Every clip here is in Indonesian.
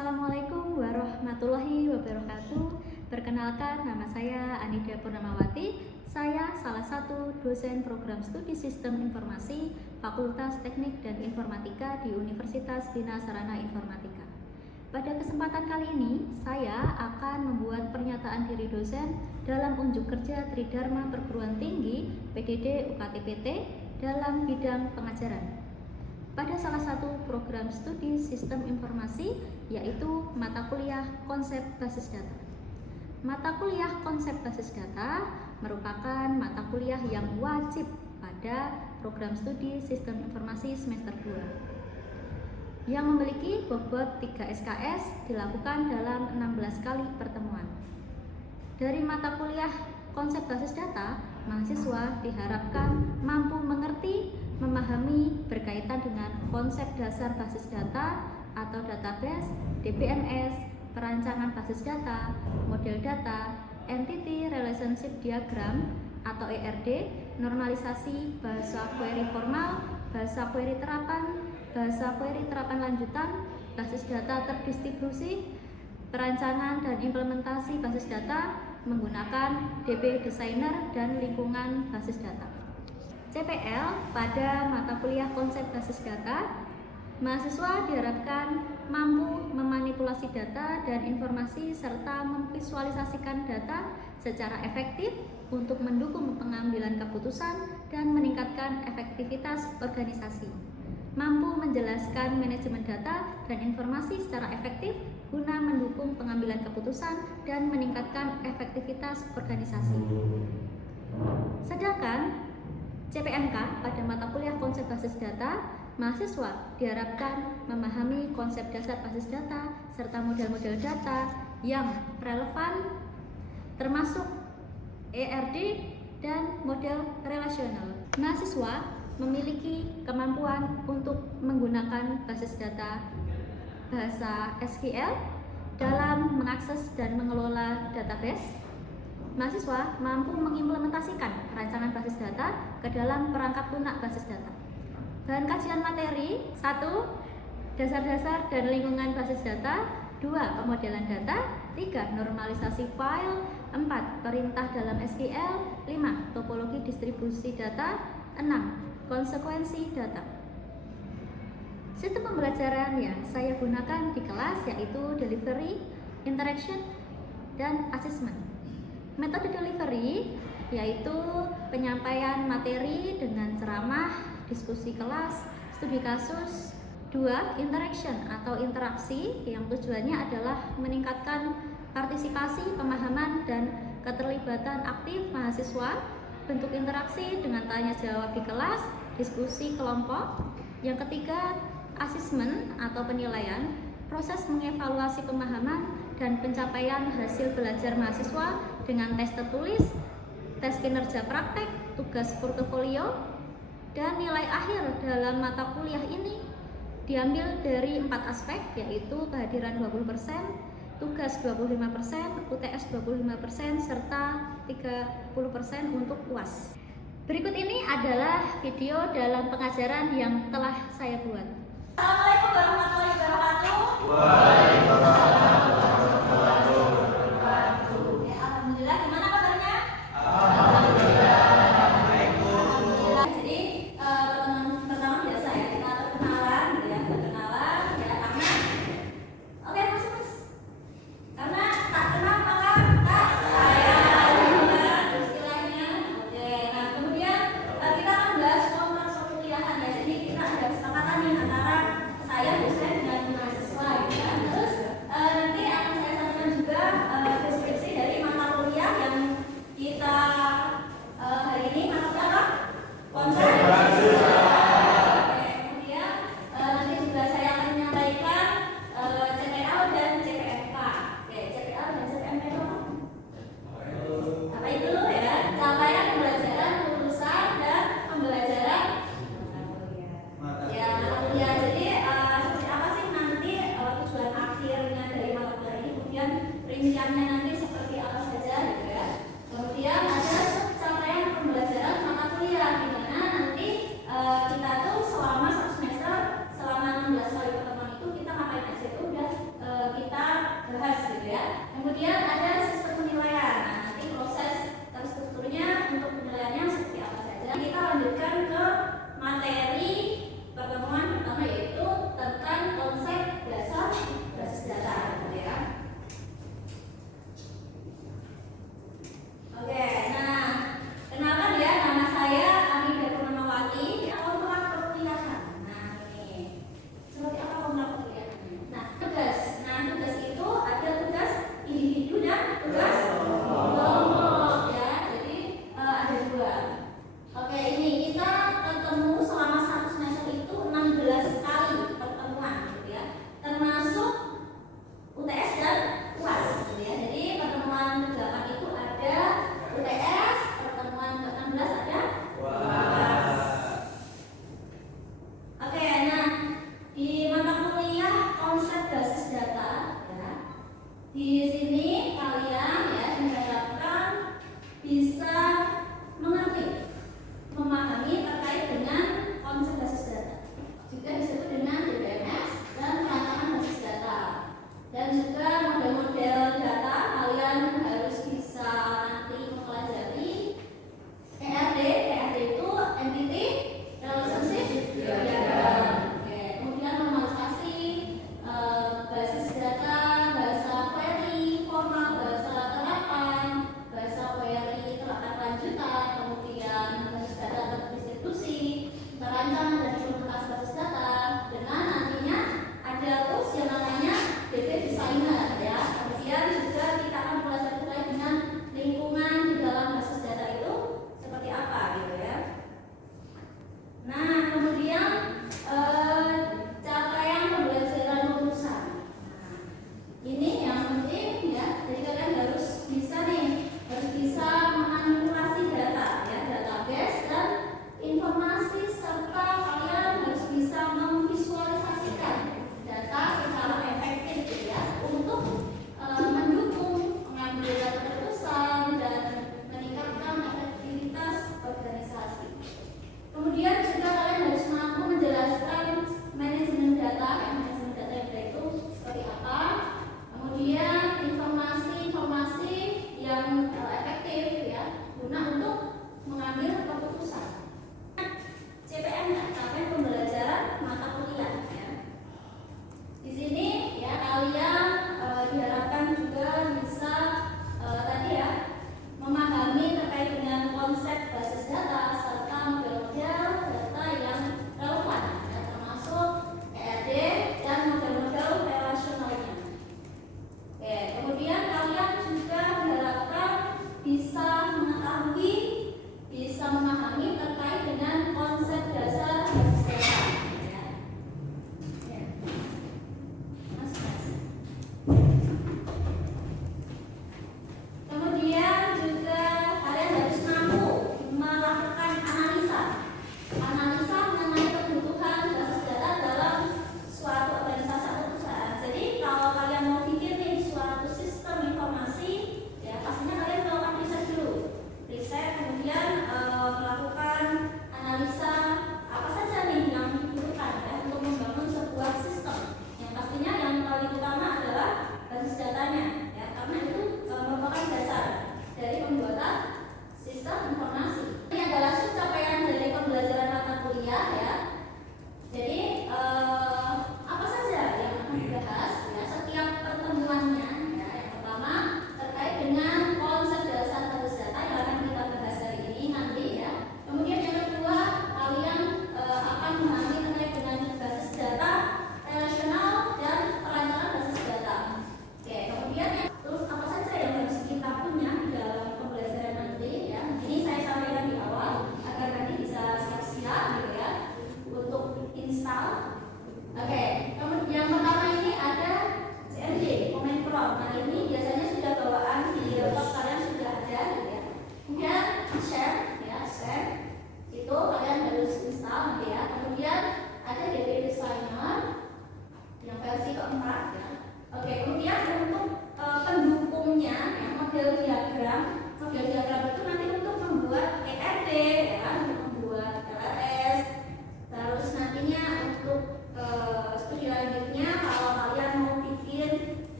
Assalamualaikum warahmatullahi wabarakatuh. Perkenalkan, nama saya Anida Purnamawati. Saya salah satu dosen program studi Sistem Informasi Fakultas Teknik dan Informatika di Universitas Bina Sarana Informatika. Pada kesempatan kali ini, saya akan membuat pernyataan diri dosen dalam unjuk kerja Tridharma Perguruan Tinggi PDD UKT-PT dalam bidang pengajaran pada salah satu program studi Sistem Informasi, yaitu mata kuliah Konsep Basis Data. Mata kuliah Konsep Basis Data merupakan mata kuliah yang wajib pada program studi Sistem Informasi semester 2 yang memiliki bobot 3 SKS dilakukan dalam 16 kali pertemuan. Dari mata kuliah Konsep Basis Data, mahasiswa diharapkan mampu mengerti, memahami berkaitan dengan konsep dasar basis data atau database, DBMS, perancangan basis data, model data, entity relationship diagram atau ERD, normalisasi, bahasa query formal, bahasa query terapan lanjutan, basis data terdistribusi, perancangan dan implementasi basis data menggunakan DB Designer dan lingkungan basis data. CPL pada mata kuliah Konsep Basis Data, mahasiswa diharapkan mampu memanipulasi data dan informasi serta memvisualisasikan data secara efektif untuk mendukung pengambilan keputusan dan meningkatkan efektivitas organisasi. Mampu menjelaskan manajemen data dan informasi secara efektif guna mendukung pengambilan keputusan dan meningkatkan efektivitas organisasi. Sedangkan CPNK pada mata kuliah Konsep Basis Data, mahasiswa diharapkan memahami konsep dasar basis data serta model-model data yang relevan termasuk ERD dan model relasional. Mahasiswa memiliki kemampuan untuk menggunakan basis data bahasa SQL dalam mengakses dan mengelola database. Mahasiswa mampu mengimplementasikan rancangan basis data ke dalam perangkat lunak basis data. Bahan kajian materi: 1. Dasar-dasar dan lingkungan basis data. 2. Pemodelan data. 3. Normalisasi file. 4. Perintah dalam SQL. 5. Topologi distribusi data. 6. Konsekuensi data. Sistem pembelajaran yang saya gunakan di kelas yaitu delivery, interaction, dan assessment. Metode delivery yaitu penyampaian materi dengan ceramah, diskusi kelas, studi kasus. 2. Interaction atau interaksi yang tujuannya adalah meningkatkan partisipasi, pemahaman, dan keterlibatan aktif mahasiswa. Bentuk interaksi dengan tanya jawab di kelas, diskusi kelompok. Yang ketiga, assessment atau penilaian, proses mengevaluasi pemahaman dan pencapaian hasil belajar mahasiswa dengan tes tertulis, tes kinerja praktek, tugas portofolio, dan nilai akhir dalam mata kuliah ini diambil dari 4 aspek, yaitu kehadiran 20%, tugas 25%, UTS 25%, serta 30% untuk UAS. Berikut ini adalah video dalam pengajaran yang telah saya buat. Assalamualaikum warahmatullahi wabarakatuh. Waalaikumsalam. Alhamdulillah, gimana kabarnya? Alhamdulillah. Alhamdulillah. Jadi pertemuan pertama biasa ya, kita perkenalan ya, karena oke mas. Karena tak kenal maka tak sayang. Istilahnya. Oke. Nah, kemudian kita akan bahas kontrak perkuliahan ya. Jadi kita ada kesepakatan nih antara saya dosen dan mahasiswa gitu kan. Terus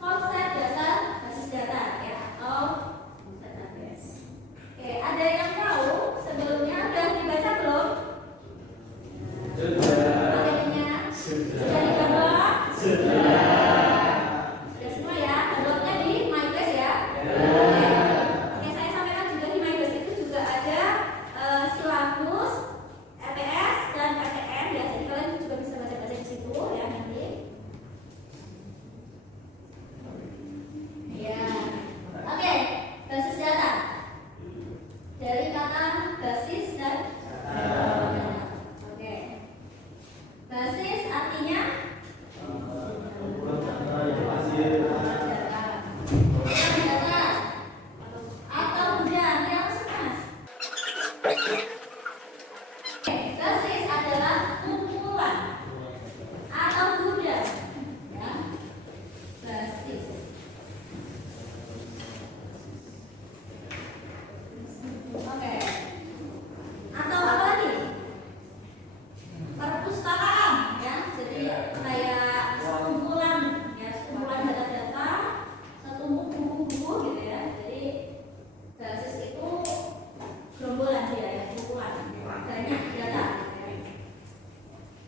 konsep dasar basis data ya atau database. Oke, ada yang tahu sebelumnya udah dibaca belum? Materinya sudah dicoba? Sudah semua ya. Downloadnya di MyBase ya. Oke, saya sampaikan juga di MyBase itu juga ada silabus, EPS dan PTN ya. Jadi kalian juga bisa baca-baca di situ ya nanti. Ya. Oke, basis data. Dari kata basis dan data. Oke. Basis artinya data atau gudang yang mas. Basis adalah kumpulan atau gudang ya. Basis. Oke. Atau apa lagi? Perpustakaan ya. Jadi kayak sekumpulan ya, sekumpulan data-data, setumpuk buku-buku gitu ya. Jadi basis itu gerombolan dia ya, kumpulan banyak data ya.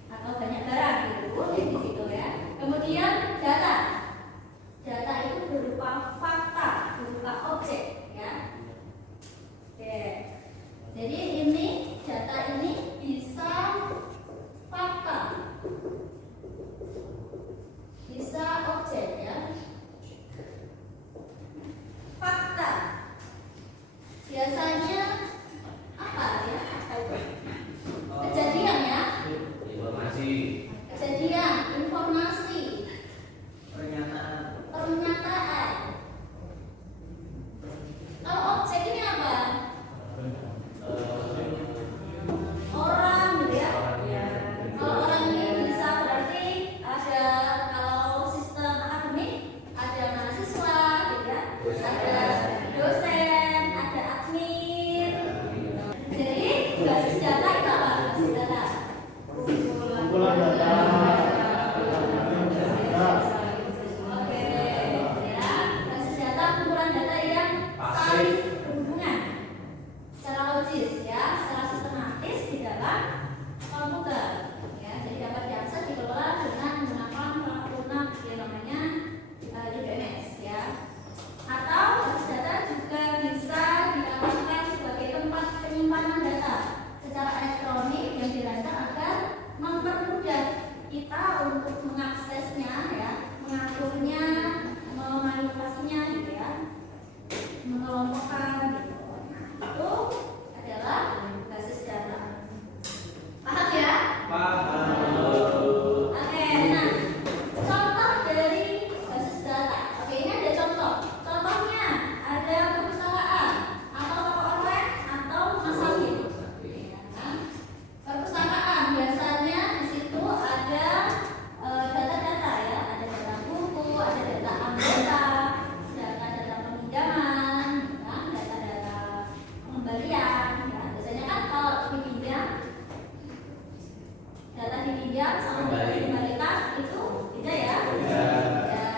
Atau banyak barang gitu di situ ya. Kemudian data. Data itu berupa fakta, berupa objek ya. Oke. Jadi ini data ini bisa fakta, bisa objek ya. Fakta biasanya apa ya? Kejadian ya, kejadian, informasi, pernyataan. Kalau objek ini apa? Orang gitu ya. Kalau orang ini bisa berarti ada, kalau sistem akademik ada mahasiswa gitu ya, ada dosen, ada admin. Jadi basis data itu apa? Basis data Kumpulan data. Oke ya, basis data kumpulan data yang saling berhubungan secara logis ya, secara sistematis di dalam komputer ya. Jadi dapat diakses, dikelola dengan menggunakan perangkat lunak yang namanya DBMS ya. Atau basis data juga bisa dikatakan sebagai tempat penyimpanan data secara elektronik yang dirancang agar mempermudah kita untuk mengaksesnya ya, mengaturnya, memanipulasinya gitu ya, mengelompokkan gitu. Nah, itu adalah basis data. Paham ya? Oke, nah contoh dari basis data. Oke, ini ada contoh. Contohnya ada perpustakaan atau toko online atau masjid. Ya kan? Perpustakaan biasanya di situ ada data-data ya, ada data buku, ada data anggota, data-data peminjaman, ya kan? Data-data pengembalian. Ya. Biasanya kan kalau dipinjam, data dipinjam sama data dikembalikan itu beda ya. Ya.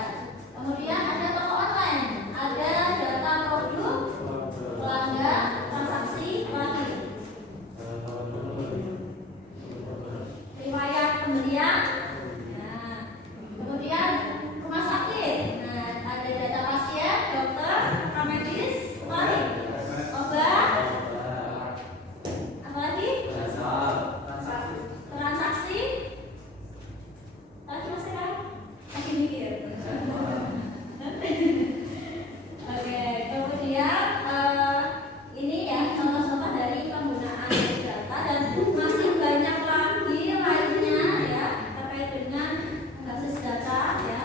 Kemudian ada toko online, ada data produk, pelanggan, transaksi, lagi riwayat pembelian. Nah, kemudian rumah sakit. Nah, ada data pasien, dokter, medis, lari, obat, apa lagi? Transaksi. Lagi masih kan? Lagi mikir. Oke, kemudian ini ya contoh-contoh dari penggunaan basis data, dan masih banyak lagi lainnya ya terkait dengan basis data ya.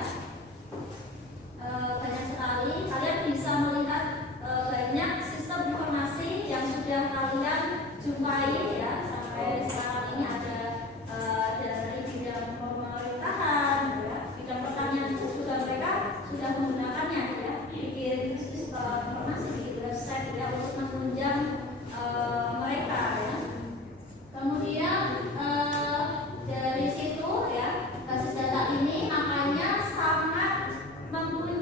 Banyak sekali. Kalian bisa melihat banyak sistem informasi yang sudah kalian jumpai ya sampai sekarang ini. Ada dari bidang pemerintahan ya, bidang pertanian itu sudah mereka sudah menggunakannya ya, bikin sistem informasi di website ya untuk menunjang mereka ya. Kemudian dari situ ya, basis data ini makanya sangat mempunyai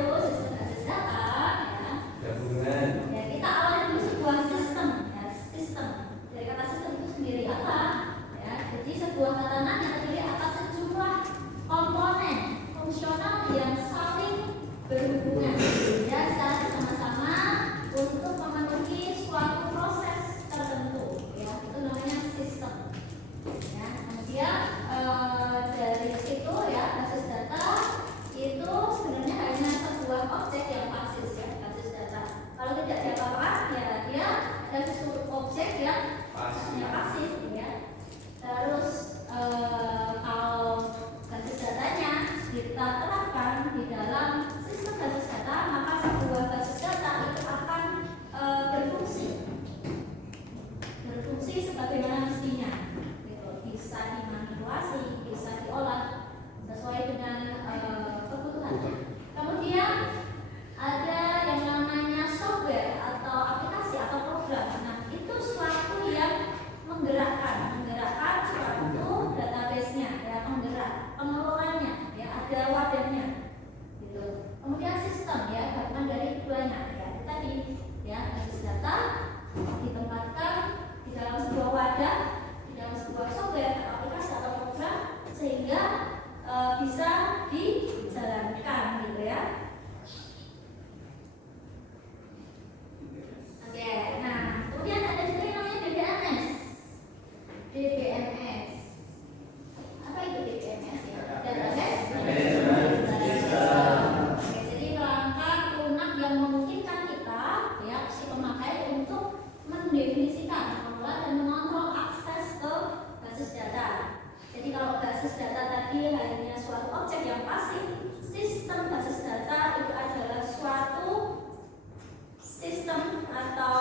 sistem basis data ya. Gabungan. Ya, kita awalnya dulu sebuah sistem ya, sistem. Dari kata sistem itu sendiri apa? Ya, jadi sebuah tatanan yang terdiri atas sejumlah komponen fungsional yang saling berhubungan ya secara bersama-sama untuk memenuhi suatu proses tertentu ya, itu namanya sistem ya. Kemudian dari situ ya, basis data itu sebenarnya hanya sebuah objek yang basis ya, basis data. Kalau tidak diapa-apakan ya dia ada sesuatu objek yang pasif ya. Terus kalau basis datanya kita terapkan di dalam sistem basis data, maka sebuah basis data itu akan berfungsi sebagaimana mestinya gitu. Bisa dimanipulasi, bisa diolah sesuai dengan kebutuhan. Kemudian ada yang namanya software atau aplikasi atau program. Nah, itu suatu yang menggerakkan suatu database-nya ya, menggerak pengelolanya ya, ada wadahnya gitu. Kemudian sistem ya, gabungan dari keduanya ya, itu tadi ya, basis data ditempatkan di dalam sebuah wadah, di dalam sebuah software atau aplikasi atau program sehingga bisa dijalankan gitu ya. Oke, nah kemudian ada juga yang namanya DBMS. DBMS. Apa itu DBMS ya? Database Oke, jadi perangkat lunak yang memungkinkan kita ya, si pemakai untuk mendefinisikan, mengelola dan mengontrol akses ke basis data. Jadi kalau basis data tadi hanya suatu objek yang pasif, sistem basis data itu adalah suatu sistem atau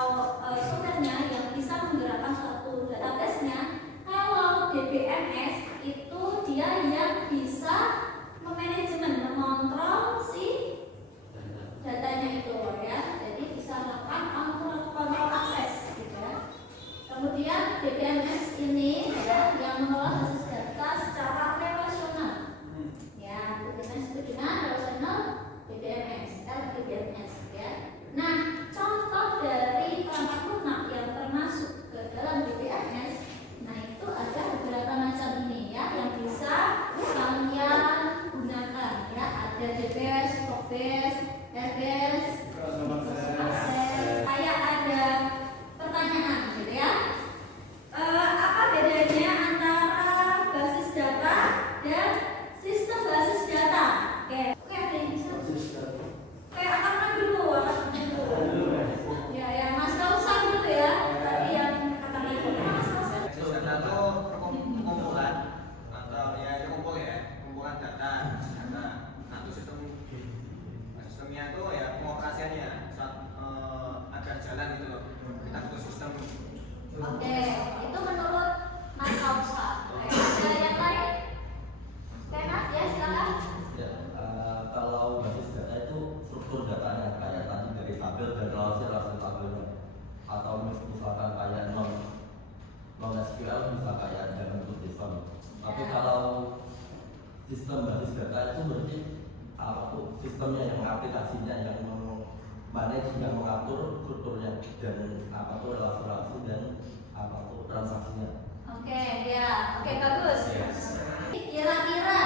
software-nya yang bisa menggerakkan suatu database-nya. Kalau DBMS itu dia yang bisa memanajemen, mengontrol si datanya itu ya. Jadi bisa melakukan kontrol akses gitu ya. Kemudian DBMS ini ya, yang mengelola basis data secara relasional. Ya, DBMS itu dengan relasional DBMS, DBMS ya. Nah, contoh dari perangkat lunak yang termasuk ke dalam DBMS, nah itu ada beberapa macam ini ya yang bisa kalian gunakan ya. Ada DBS, Progbes, RBS, akses. Kayak ada pertanyaan gitu ya. Apa bedanya antara basis data dan sistem basis data? Oke, ada yang bisa. Kayak akan dulu. Ya, Mas Kausan dulu ya. Tadi yang katakan itu Mas Kausan. Basis data itu kumpulan atau ya itu kumpulan data. Nah itu sistemnya itu ya pengoperasiannya saat ada jalan gitu loh. Kita butuh sistem. Oke, itu menurut Mas Kausan. Ada yang lain? Oke Mas, ya silakan. Ya, kalau basis data itu struktur datanya kayak tadi dari tabel dan relasi tabelnya, atau misalkan kayak non SQL bisa kayak dalam bentuk JSON. Tapi kalau sistem basis data itu berarti apa tuh? Sistemnya yang aplikasinya yang manage, yang mengatur strukturnya dan apa tuh relasi dan apa tuh transaksinya. Oke, ya. Oke, bagus. Kira-kira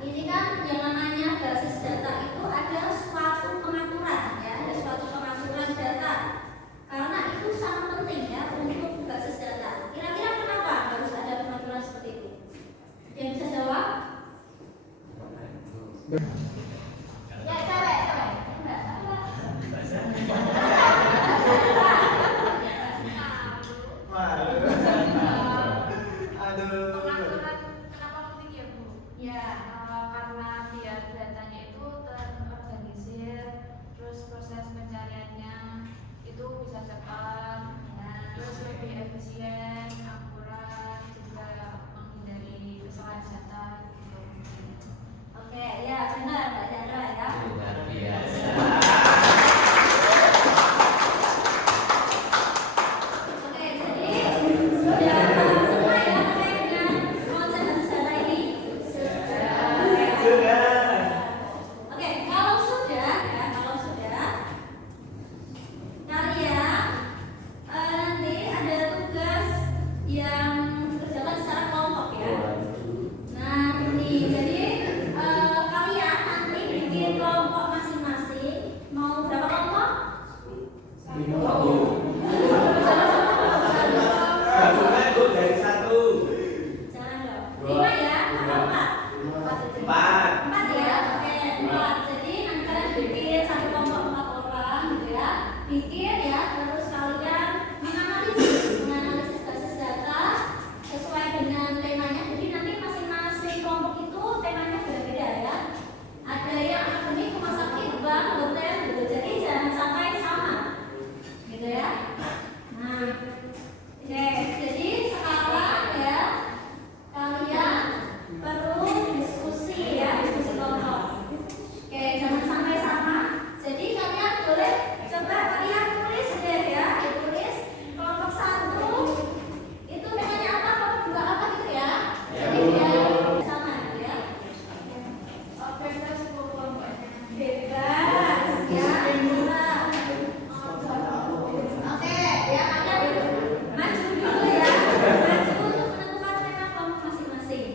ini kan yang namanya basis data itu ada suatu pengaturan ya, ada suatu pengaturan data. Karena itu sangat penting ya untuk basis data. Kira-kira kenapa harus ada pengaturan seperti itu? Yang bisa jawab? Ya, cewek. Enggak, apa? Pengaturan kenapa penting ya Bu? Ya. Karena biar datanya itu terorganisir bikin ya, terus kalian menganalisis basis data sesuai dengan temanya. Jadi nanti masing-masing kelompok itu temanya berbeda ya. Ada yang akademik, rumah sakit, bank, hotel gitu. Jadi jangan sampai sama, gitu ya. Nah, oke. Jadi sekarang ya kalian perlu diskusi ya, diskusi kelompok. Oke, jangan sampai sama. Jadi kalian boleh coba kalian tulis deh ya, ditulis kelompok 1 itu temanya apa, kelompok 2 apa gitu ya. Jadi biar sama gitu ya. Oke, terus bebas ya. Oke, ya kalian maju dulu ya. Maju untuk menentukan tema kelompok masing-masing.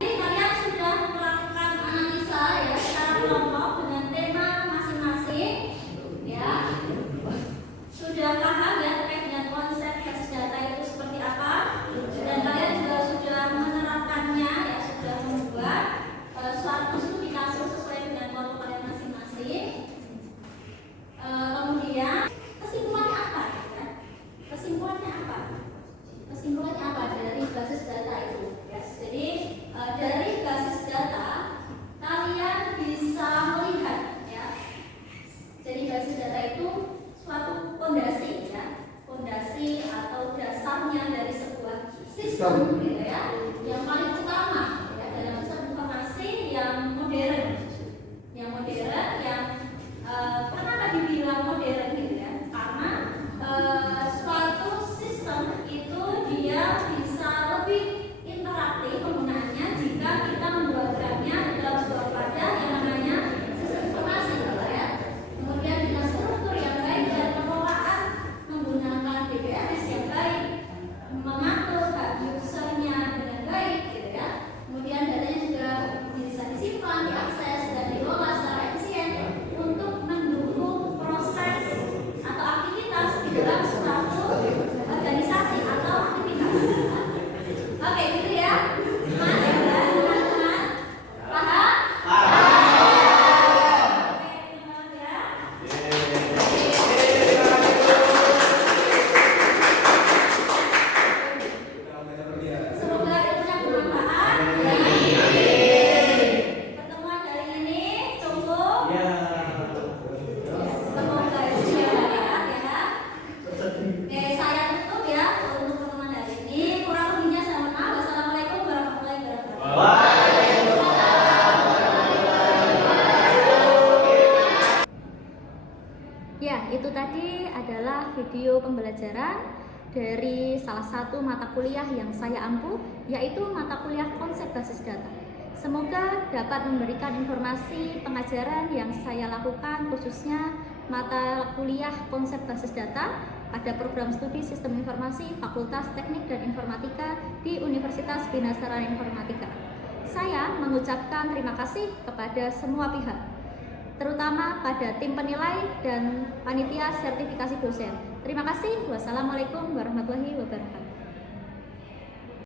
Jadi kalian sudah melakukan analisa ya secara kelompok dengan tema masing-masing ya. Sudah paham ya terkait dengan konsep basis data itu seperti apa, dan kalian juga sudah menerapkannya ya, sudah membuat suatu studi kasus sesuai dengan kelompok kalian masing-masing. Kemudian kesimpulannya apa ya? Kesimpulannya apa? Kesimpulannya apa dari basis data itu? Ya, jadi dari basis data kalian bisa melihat ya. Jadi basis data itu suatu fondasi ya, fondasi atau dasarnya dari sebuah sistem gitu ya, yang paling utama ya dalam sistem informasi yang modern, yang kenapa dibilang modern gitu ya? Karena suatu sistem itu dia bisa lebih interaktif penggunaannya jika kita membuatkannya dalam sebuah wadah yang namanya sistem informasi gitu ya. Kemudian dengan struktur yang baik dan pengelolaan menggunakan DBMS yang baik, mengatur hak usernya dengan baik gitu ya. Kemudian datanya juga bisa disimpan, diakses dan diolah secara efisien untuk mendukung proses atau aktivitas di dalam suatu organisasi atau aktivitas. Oke, gitu ya. Mas, teman-teman, paham? Oke, teman-teman ya. Semoga ilmunya bermanfaat. Pertemuan hari ini cukup. Semoga ilmunya bermanfaat ya. Oke, saya tutup ya untuk pertemuan hari ini. Kurang lebihnya saya mohon maaf. Wassalamualaikum warahmatullahi wabarakatuh. Ya, itu tadi adalah video pembelajaran dari salah satu mata kuliah yang saya ampu, yaitu mata kuliah konsep basis data. Semoga dapat memberikan informasi pengajaran yang saya lakukan, khususnya mata kuliah konsep basis data pada program studi Sistem Informasi Fakultas Teknik dan Informatika di Universitas Bina Sarana Informatika. Saya mengucapkan terima kasih kepada semua pihak, terutama pada tim penilai dan panitia sertifikasi dosen. Terima kasih. Wassalamualaikum warahmatullahi wabarakatuh.